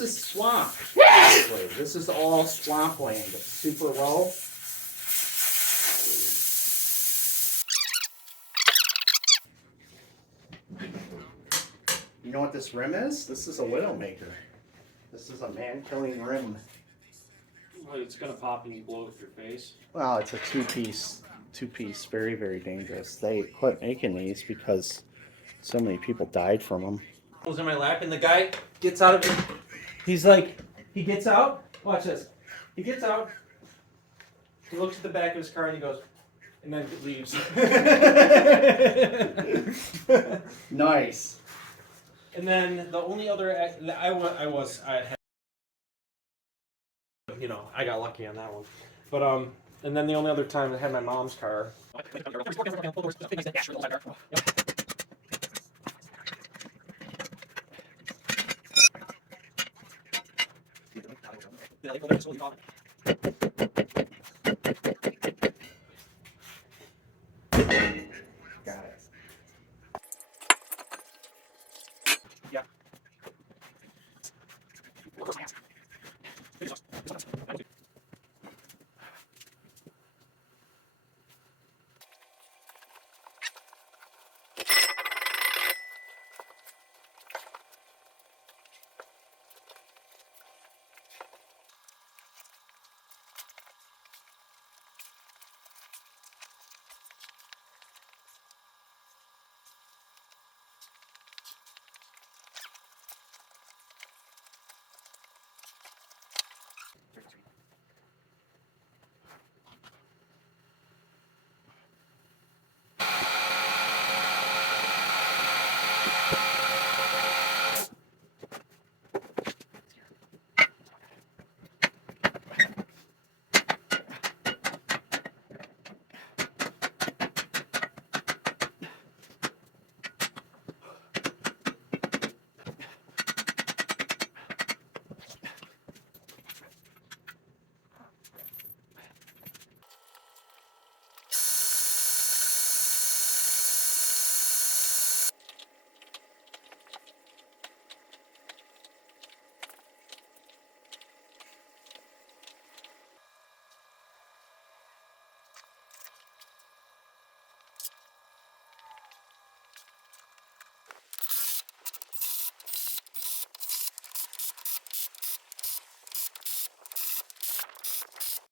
is swamp. Basically. This is all swampland. It's super low. You know what this rim is? This is a WIDOWMAKER. This is a man-killing rim. Well, it's gonna pop and you blow it with your face. Well, it's a two-piece, very, very dangerous. They quit making these because so many people died from them. I was in my lap and the guy gets out of it. He's like, he gets out. Watch this. He gets out. He looks at the back of his car and he goes, and then leaves. Nice. And then the only other I had, you know, I got lucky on that one. But and then the only other time I had my mom's car.